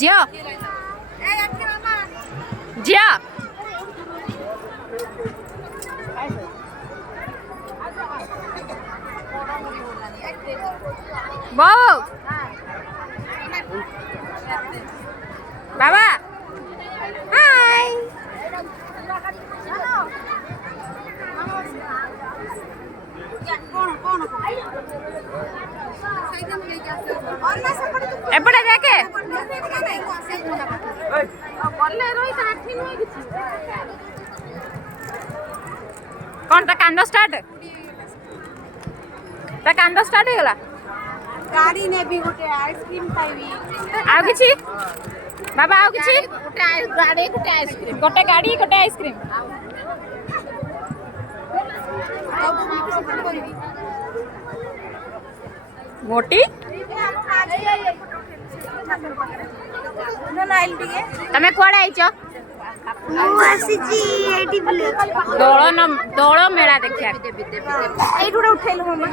जिया जिया बहु बाबा हाय एपटे देखे कौन ता कांद स्टार्ट हो गला गाड़ी ने भी गोटे आइसक्रीम खाइबी आउ किछि बाबा आउ किछि गोटे गाड़ी गोटे आइसक्रीम गोटे गाड़ी गोटे आइसक्रीम मोटी तमे कुआडे आइचो दोल मेला देखिया उठेलु मम्मा